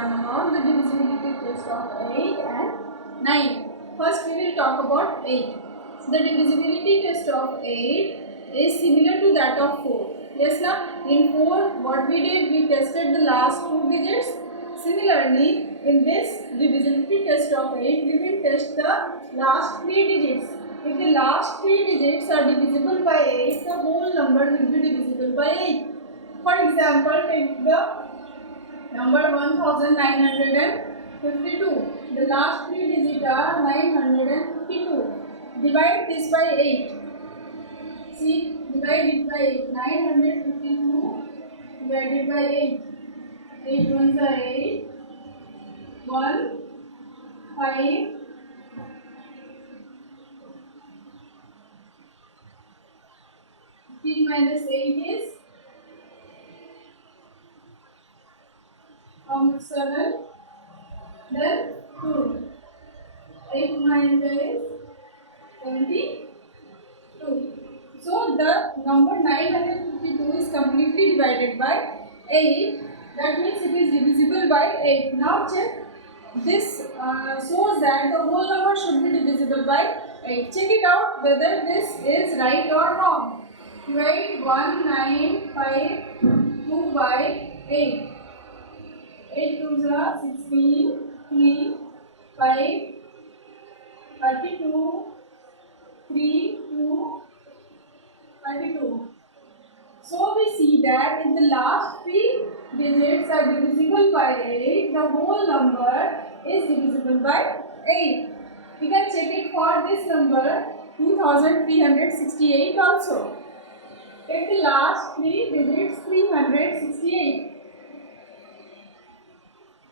learn about the divisibility test of 8 and 9. First we will talk about 8. So the divisibility test of 8 is similar to that of 4. Yes, now in 4 what we did, we tested the last 2 digits. Similarly, in this divisibility test of 8, we will test the last 3 digits. If the last 3 digits are divisible by 8, the whole number will be divisible by 8. For example, take the number 1952. The last 3 digits are 952. Divide this by 8. See, divide it by 8. 952 divided by 8. 8 ones are 8. 1, 5, 15 minus 8 is how much? 7. Then 2. 8 minus 8 is 72. So the number 952 is completely divided by 8. That means it is divisible by 8. Now check. This shows that the whole number should be divisible by 8. Check it out whether this is right or wrong. Divide 1952 by 8. 8 2s are 16, 3, 5, 32, 3, 2, 32. So we see that if the last 3 digits are divisible by 8, the whole number is divisible by 8. We can check it for this number 2368 also. Take the last 3 digits 368.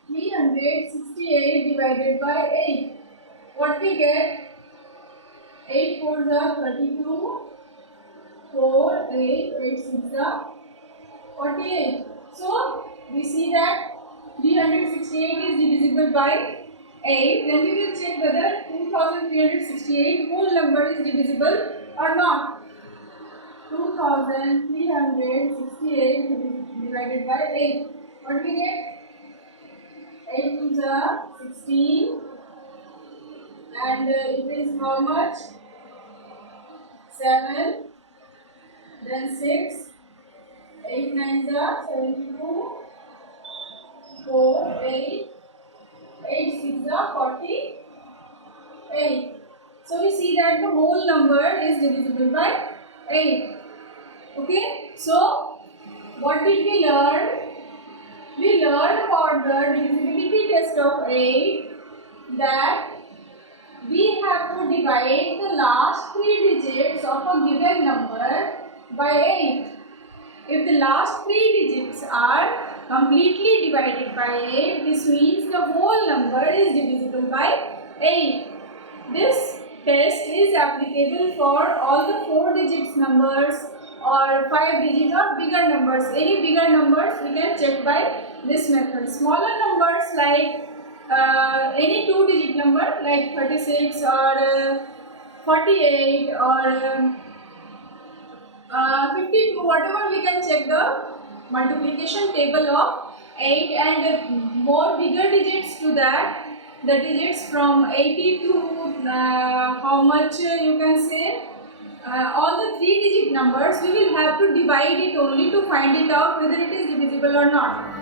368 divided by 8. What we get? 8 4s are 32. 4, 8, 8 6 are 48. So we see that 368 is divisible by 8. Then we will check whether 2368 whole number is divisible or not. 2368 divided by 8. What we get? 8 2s are 16. And it is how much? 7. Then 6, 8 9s are 72, 4, 8, 8 6s are 48. So we see that the whole number is divisible by 8. Okay, so what did we learn? We learned about the divisibility test of 8 that we have to divide the last 3 digits of a given number by 8. If the last 3 digits are completely divided by 8, this means the whole number is divisible by 8. This test is applicable for all the 4 digits numbers or 5 digit or bigger numbers. Any bigger numbers we can check by this method. Smaller numbers like any 2 digit number like 36 or 48 or 52, whatever, we can check the multiplication table of 8 and more bigger digits to that, the digits from 80 to how much you can say, all the 3 digit numbers, we will have to divide it only to find it out whether it is divisible or not.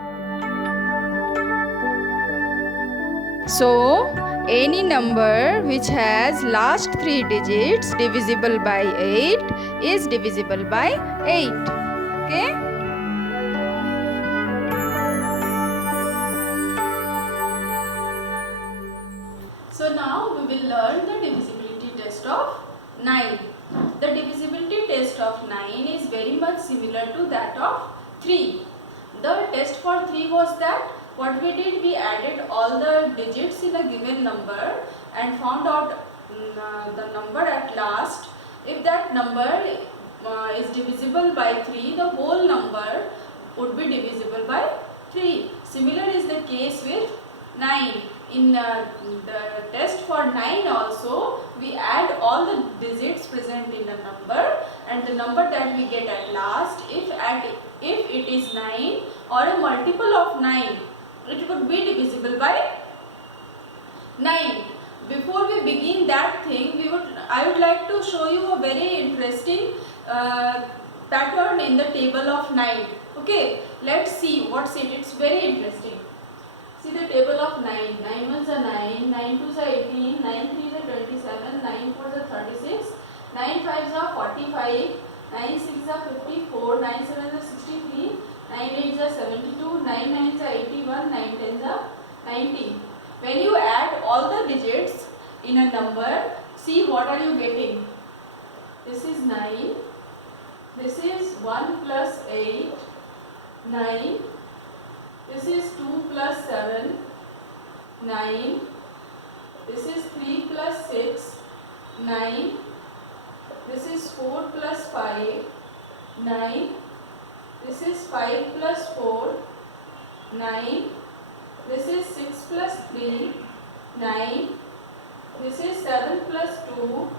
So, any number which has last 3 digits divisible by 8 is divisible by 8. Okay? So now we will learn the divisibility test of 9. The divisibility test of 9 is very much similar to that of 3. The test for 3 was that what we did, we added all the digits in a given number and found out the number at last. If that number is divisible by 3, the whole number would be divisible by 3. Similar is the case with 9. In the test for 9 also, we add all the digits present in a number and the number that we get at last, if it is 9 or a multiple of 9, it would be divisible by 9. Before we begin that thing, I would like to show you a very interesting pattern in the table of 9. Okay, let's see what's it. It's very interesting. See the table of 9. 9 ones are 9, 9 twos are 18, 9 threes are 27, 9 fours are 36, 9 fives are 45, 9 sixes are 54, 9 sevens are 63, 9 eights are 72, 9 nines are 81, 9 tens are 90. When you add all the digits in a number, see what are you getting. This is 9, this is 1 plus 8, 9, this is 2 plus 7, 9, this is 3 plus 6, 9, this is 4 plus 5, 9, this is 5 plus 4, 9, this is 6 plus 3, 9, this is 7 plus 2,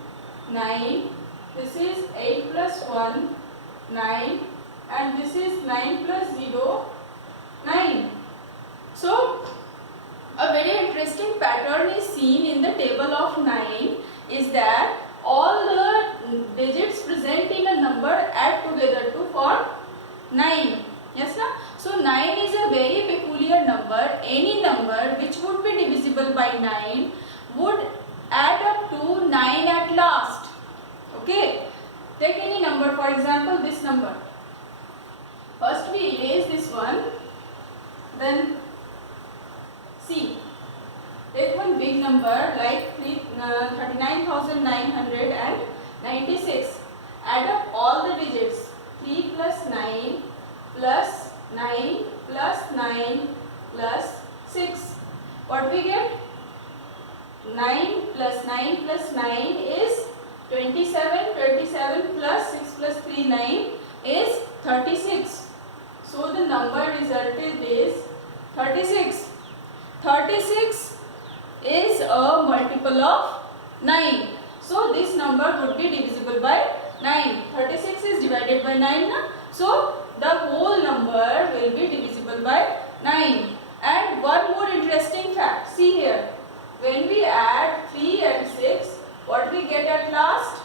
9, this is 8 plus 1, 9, and this is 9 plus 0, 9. So, a very interesting pattern is seen in the table of 9 is that all the digits present in a number add together to form 9. Yes, na? So 9 is a very peculiar number. Any number which would be divisible by 9 would add up to 9 at last. Okay. Take any number, for example this number. First we erase this one. Then see. Take one big number like 39,996. Add up all the digits. 3 plus 9 plus 9 plus 9 plus 6. What we get? 9 plus 9 plus 9 is 27. 27 plus 6 plus 3, 9 is 36. So the number resulted is 36. 36 is a multiple of 9. So this number would be divisible by 9. 36 is divided by 9. Na? So the whole number will be divisible by 9. And one more interesting fact. See here. When we add 3 and 6, what we get at last?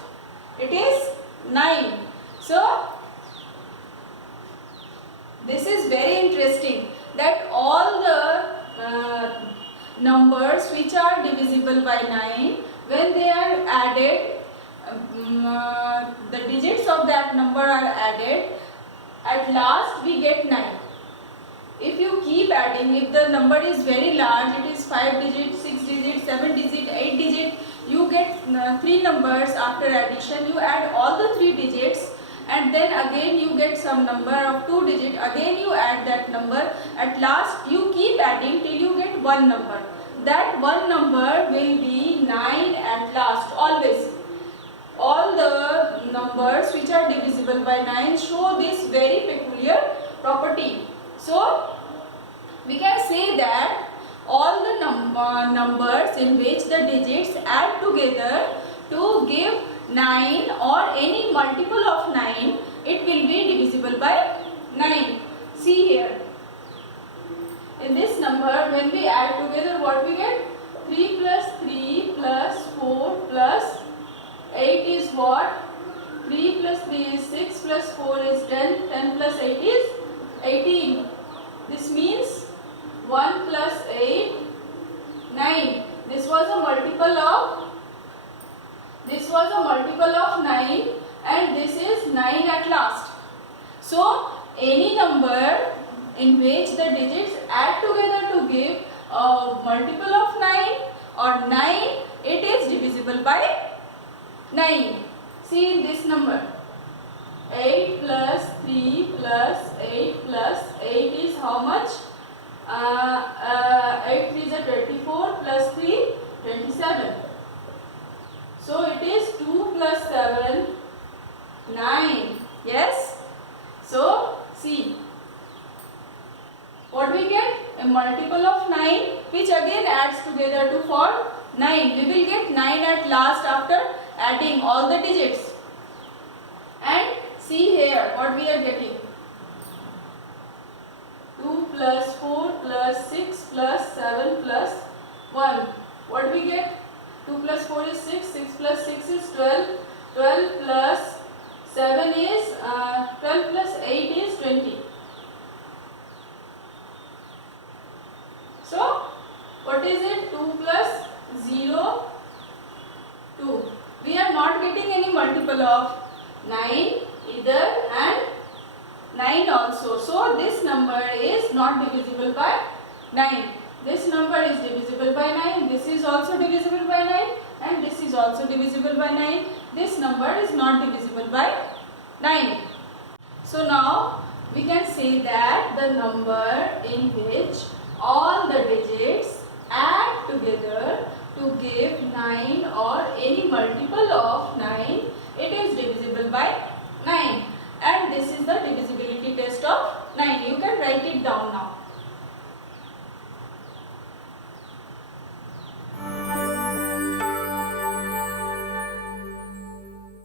It is 9. So this is very interesting that all the numbers which are divisible by 9, when they are added, the digits of that number are added, at last we get 9. If you keep adding, if the number is very large, it is 5 digit, 6 digit, 7 digit, 8 digit, you get 3 numbers after addition. You add all the 3 digits and then again you get some number of 2 digit, again you add that number. At last you keep adding till you get one number. That one number will be 9 at last, always. All the numbers which are divisible by 9 show this very peculiar property. So we can say that all the numbers in which the digits add together to give 9 or any multiple of 9, it will be divisible by 9. See here. In this number, when we add together, what we get? 3 plus 3 plus 4 plus 8 is what? 3 plus 3 is 6 plus 4 is 10. 10 plus 8 is 18. This means 1 plus 8, 9. This was a multiple of 9 and this is 9 at last. So any number in which the digits add together to give a multiple of 9 or 9, it is divisible by 9. See in this number. 8 plus 3 plus 8 plus 8 is how much? 8 3s are 24 plus 3, 27. So it is 2 plus 7, 9. Yes? So see. What we get? A multiple of 9 which again adds together to form 9. We will get 9 at last after adding all the digits. And see here what we are getting. 2 plus 4 plus plus 6 plus 7 plus 1. What we get? 2 plus 4 is 6, 6 plus 6 is 12, 12 plus 7 is 12 plus 8 is 20. So, what is it? 2 plus 0, 2. We are not getting any multiple of 9 either and 9 also. So, this number is not divisible by 9. This number is divisible by 9. This is also divisible by 9 and this is also divisible by 9. This number is not divisible by 9. So, now we can say that the number in which all the digits add together to give 9 or any multiple of 9, it is divisible by 9. And this is the divisibility test of 9. You can write it down now.